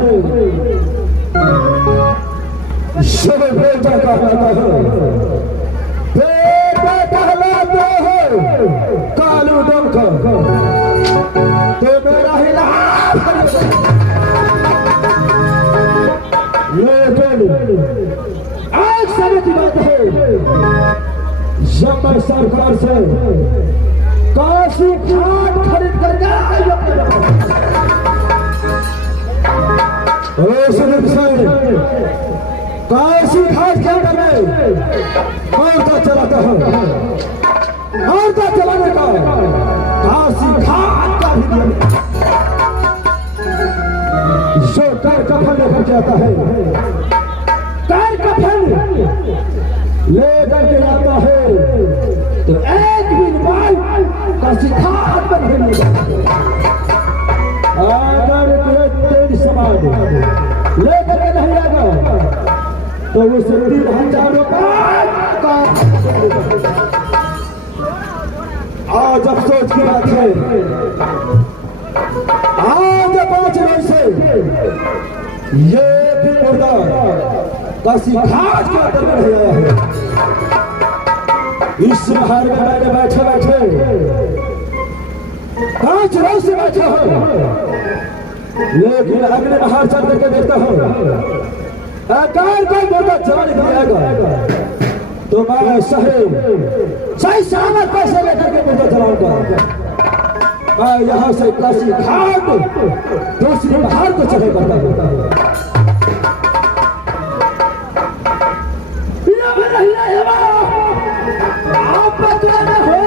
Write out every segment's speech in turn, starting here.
है, ये बेटा कहलाता है, बेटा कहलाता है कालू डंका। तो मेरा हिलाफ लेकिन आज समय की बात है, जब मैं सरकार से काशी घाट खरीद कर काशी घाट क्या करे, औरता चलाता है, औरता चलाने का काशी घाट का भी जो कर कफन लेकर के आता है, कर कफन लेकर के आता है, तो एक दिन बाद काशी घाट पर मिलेगा। अगर तेरी समाज लेकर के नहीं आएगा तो वो 3,000 रुपये आज अफसोस की बात है, आज 5 दिन से ये भी मुर्दा काशी घाट के अंदर नहीं आया है। इस महल में मैंने बैठे बैठे 5 रोज से बैठा हूं, लेकिन अगले बाहर चल करके देखता हूं अगर कोई मुर्दा चला निकल आएगा तो मैं सही सलामत पैसे लेकर के मुर्दा चलाऊंगा। मैं यहां से काशी घाट दूसरी बाहर को चले करता हूं। आप हो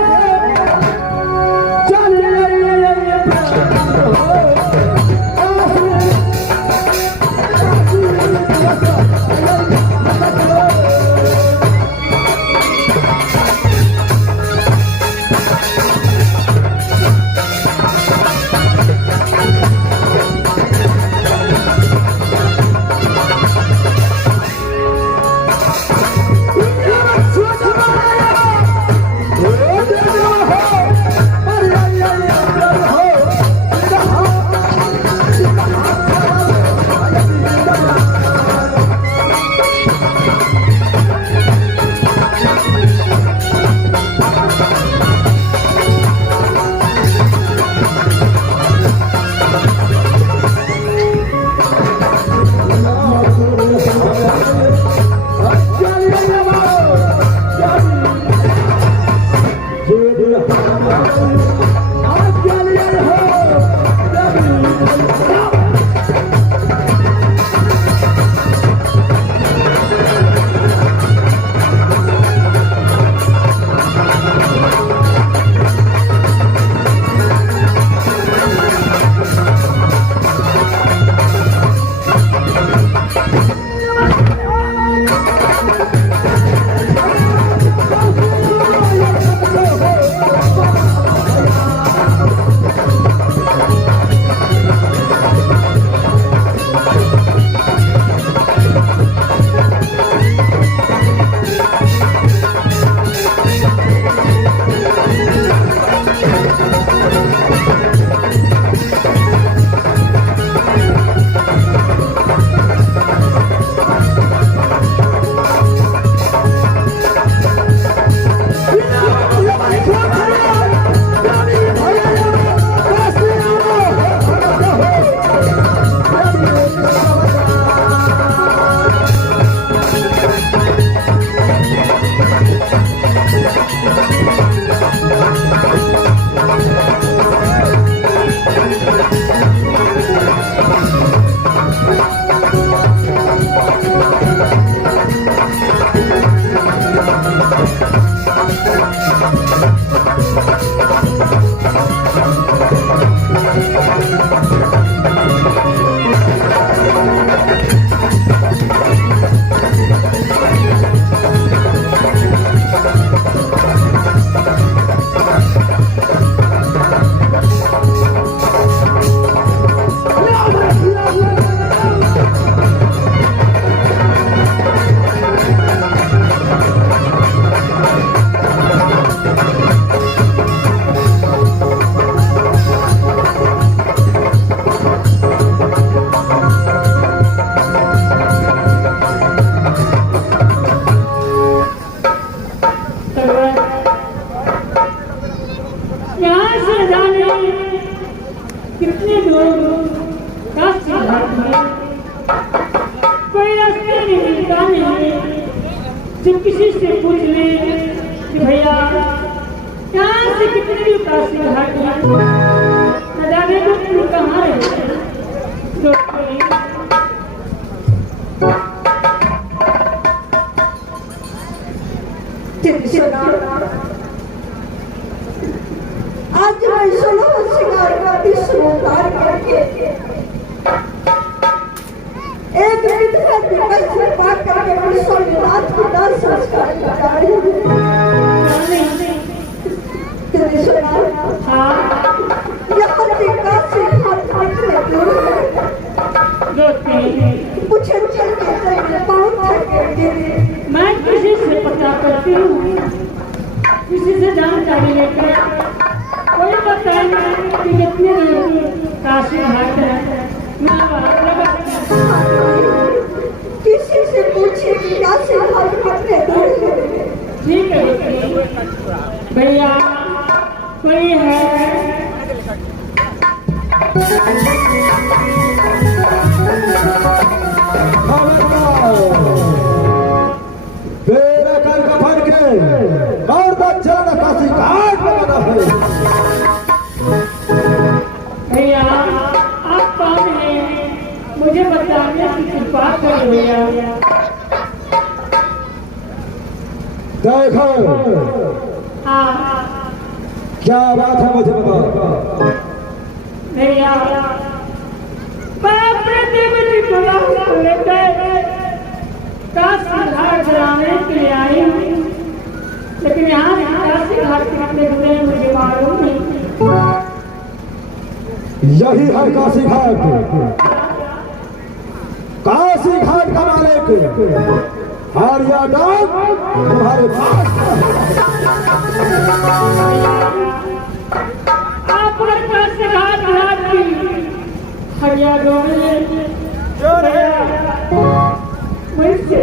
कोई रास्ते नहीं मिलता नहीं। जब किसी से पूछ ले कि भैया यहाँ से कितनी दूर काशी घाट है, न जाने तो तुम कहाँ रहते आज मैं सुनो सिंगार का विश्वकार करके एक विधवा दिवस से पार करके विश्वनाथ की दास संस्कार कर रही हूँ। तेरे सुना यहाँ से काशी घाट कितने दूर है? मुझे चलते चलते बहुत थक गई। मैं किसी से पता करती हूँ, किसी से जानकारी लेकर कोई बताए कि कितने दूर काशी घाट है। किसी से पूछे कि काशी घाट कितने दूर है? ठीक है भैया, कोई है? मेरा कर कफन के और बच्चा काशी घाट में बना है। भैया आप कौन हैं? मुझे बताने की कृपा कर भैया। देखो हाँ क्या बात है, मुझे बता। भैया मैं अपने देवी को लेकर काशी घाट चलाने के लिए आई हूँ, लेकिन यहाँ काशी घाट कितने दूर है मुझे मालूम नहीं। यही है काशी घाट। काशी घाट का मालिक और यह गाँव तुम्हारे पास आप काशी घाट की हरिया मुझसे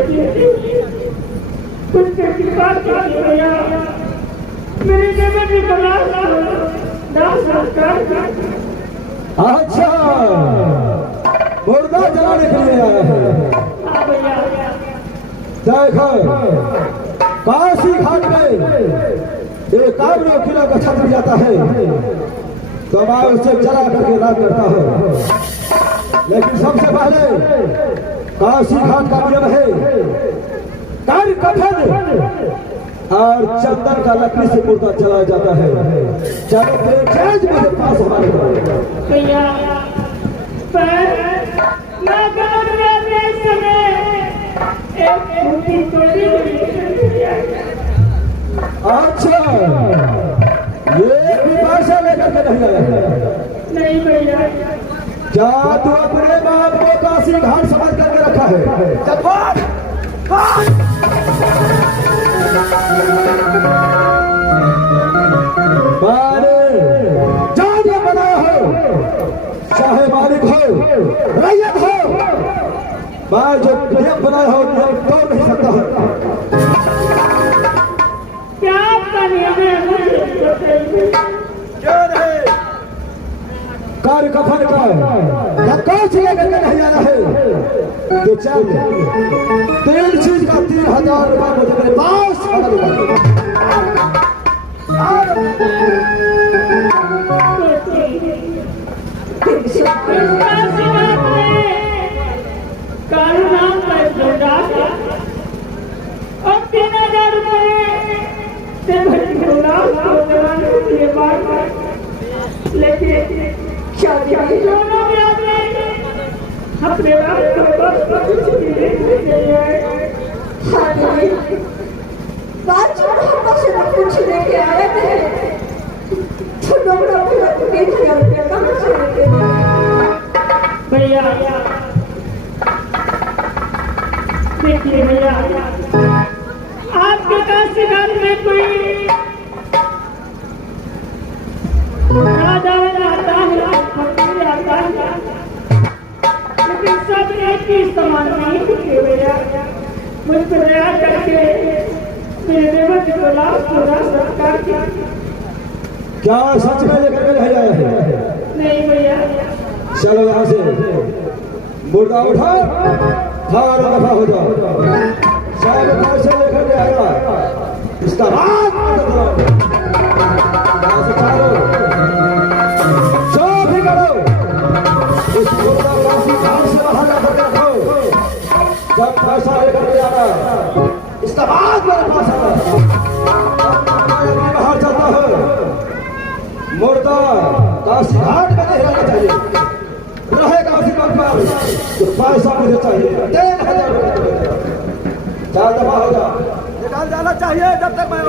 कुछ कृपा कीजिए भैया। मेरे देवी को दास संस्कार कर। अच्छा, मुर्दा जलाने के लिए आया है। देखो काशी घाट में एक काबरे किला का छत्र जाता है, तो मैं उसे जला करके रात करता हूँ। लेकिन सबसे पहले काशी घाट का नियम है कर कफन और चंदन का लकड़ी से मुर्दा चलाया जाता है। चलो तेज मेरे पास हमारे भैया अच्छा, ये भी भाषा लेकर के नहीं आया है? नहीं भैया। क्या तू अपने बाप को काशी घाट समझ करके रखा है? जाने बना हो, चाहे मालिक हो रैयत हो, मैं जो नियम बनाया हो नियम तोड़ नहीं सकता हूँ। क्या आपका नियम है? कार्य कफन का कौन से लेकर के नहीं आना है? तो चल 3 चीज का 3000 रुपया मुझे मेरे पास कारू नाम का और 3000 रुपये से लेकिन शादी दोनों अपने बात से कुछ लेके आए थे, तो डोबरा पूरा 3000 रुपया कहाँ से लेके भैया? देखिए भैया, आपके काशी घाट में कोई राजा आता है, फकीर आता है, लेकिन सब एक ही समान नहीं होते भैया। मुझ पर दया करके मेरे देवता को लाभ पूरा सत्कार किया। क्या सच में लेकर के नहीं आया है? नहीं भैया। चलो यहाँ से मुर्दा उठा, थार दफा हो जाओ। सब पैसे लेकर के आएगा, इसका हाथ सब भी करो। इस मुर्दा काशी धाम से बाहर जाकर के रखो। जब पैसा लेकर के आना, इसका हाथ मेरे पास आना। बाहर जाता है, मुर्दा काशी घाट में नहीं रहना चाहिए। रहेगा उसी वक्त पर तो पैसा मुझे चाहिए 3,000 रुपये। 4 दफा हो जा, निकाल जाना चाहिए जब तक मैं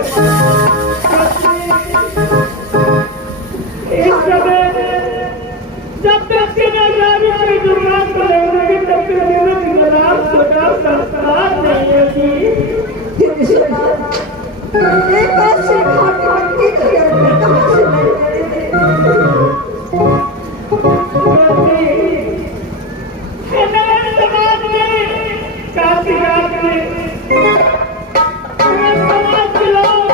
इस समय जब तक के नजारे की दुकान पर रहेंगे तब तक मेरे गुलाब छोटा संस्कार नहीं होगी। एक ऐसे खाते की खियाली कहाँ से मिलते थे? हमारे समाज में काफी रात में समाज के लोग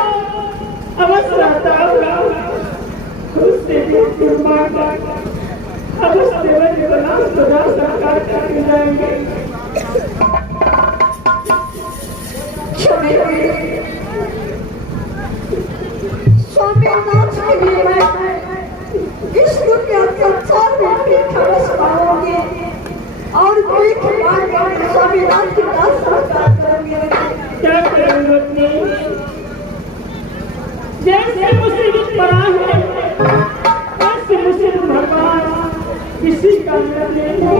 अवश्य रहता होगा उससे अवश्य बना सदा सरकार करके जाएंगे। स्वामीनाथ के लिए मैं इस दुनिया संसार में भीख बस पाऊंगी और भीख मांग कर स्वामीनाथ की दास सरकार करूंगी। क्या करेंगे? जैसे मुसीबत पड़ा है वैसे मुसीबत भगवान किसी का नहीं।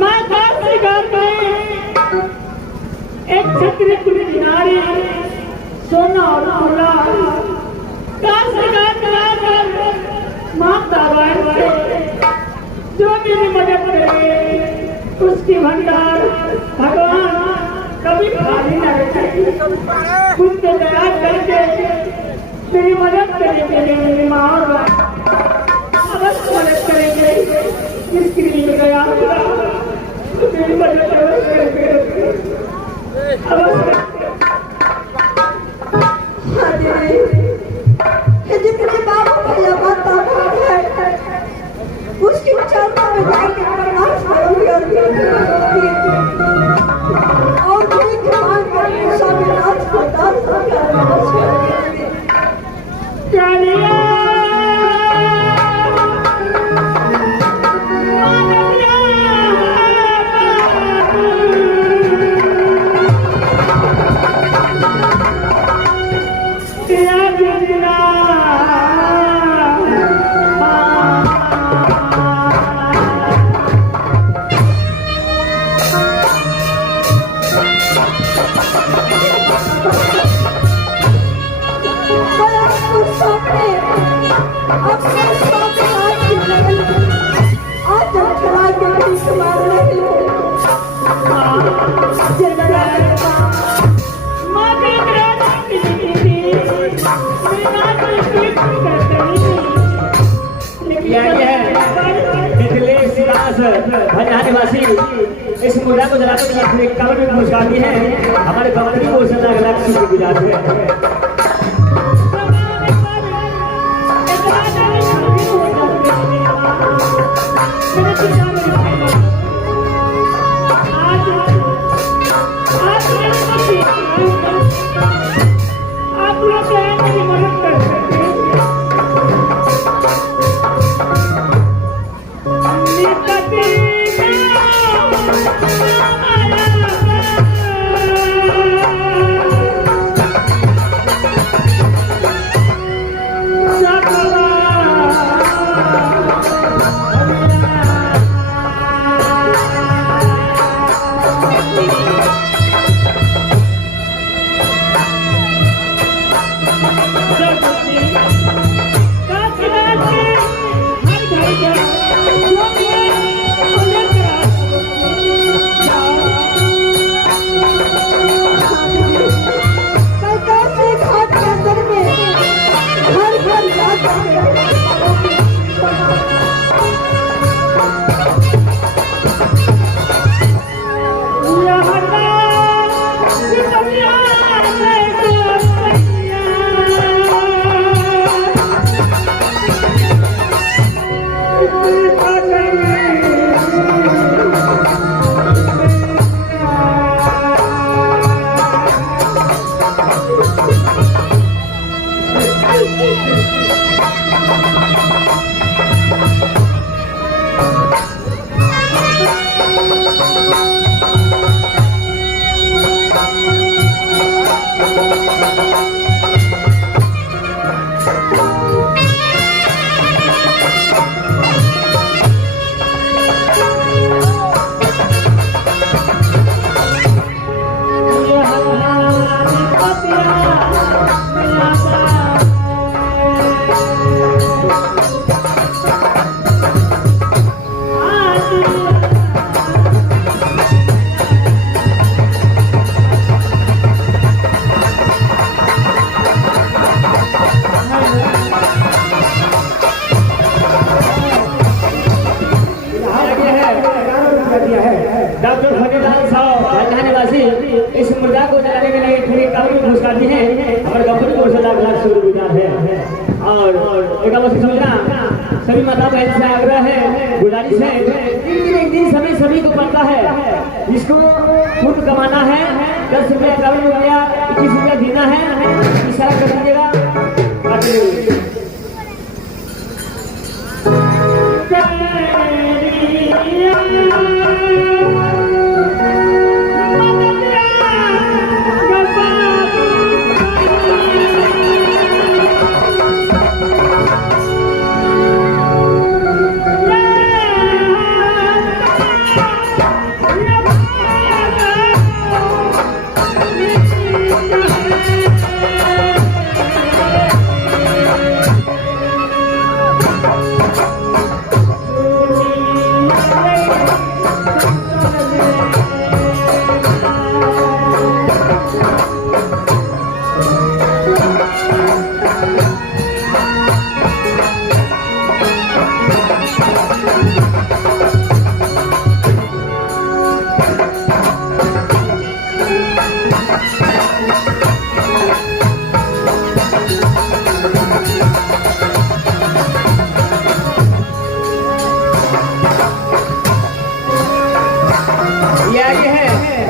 माँ काशी घाट में एक छत्री कुली किनारे सोना और मोला काशी घाट लाकर माता रानी से जो मेरी मदद करे उसकी भंडार भगवान कभी खाली न रखेगी। खुद से दया करके मेरी मदद करेंगे। मेरी माँ और अवश्य मदद करेंगे। जिसके लिए गया मेरी मदद अवश्य करेंगे। जितने बाबू भैया माता है उसकी चरणों में जाके प्रणाम करूंगी और भीख मांग करके स्वामीनाथ को दास सरकार निवासी इस मुद्दा को जलाकर कमर में मुस्काती है। हमारे भक्त की ओर से लाख शुक्र गुजार है। आप लोग मेरी मदद कर सकते हैं। डॉक्टर फतेहलाल साहब भलना निवासी इस मुर्दा को जलाने के लिए थोड़ी काफी पुरस्कार दी है हमारे कंपनी को 1,00,000 शुक्रगुजार है। और एक अवश्य समझना सभी माता बहन से आग्रह है, गुजारिश है, एक दिन सभी को पड़ता है, जिसको खुद कमाना है 10 रुपया 11 रुपया 21 रुपया देना है, इशारा कर दीजिएगा।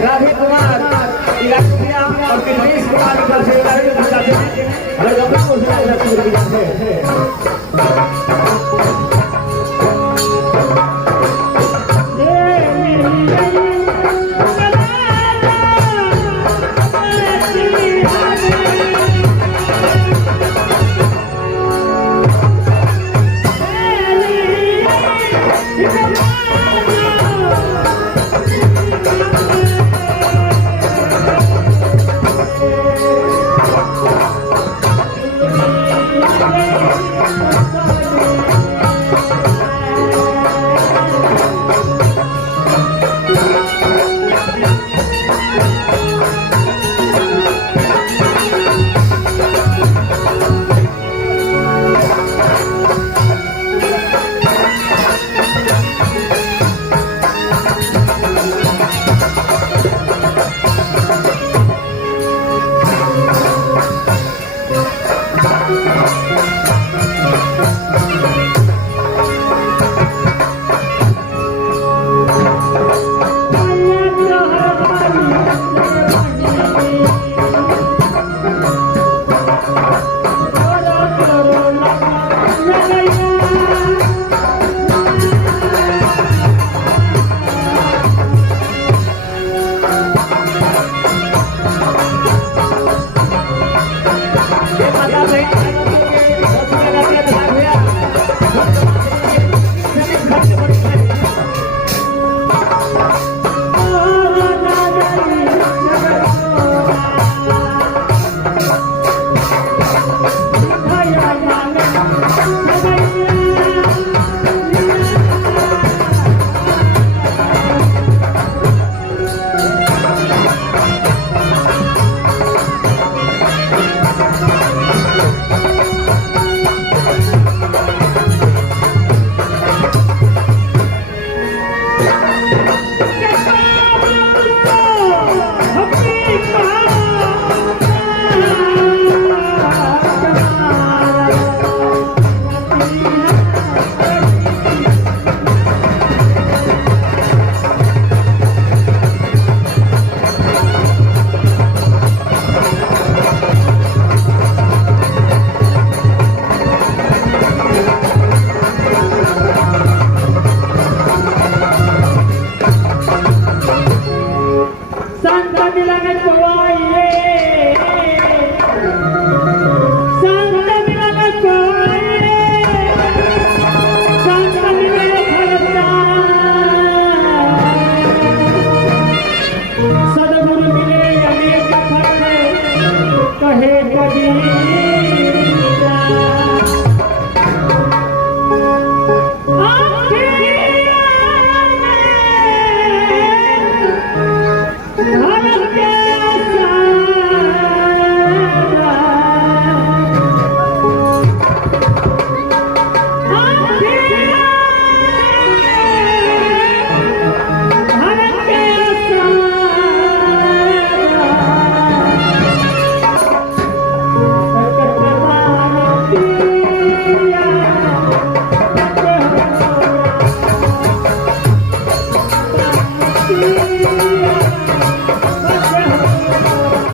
राधे कुमार और कृष्णेश कुमार की तरफ से हमारे कंपनी को 1,00,000 शुक्रगुजार है। भारत के रे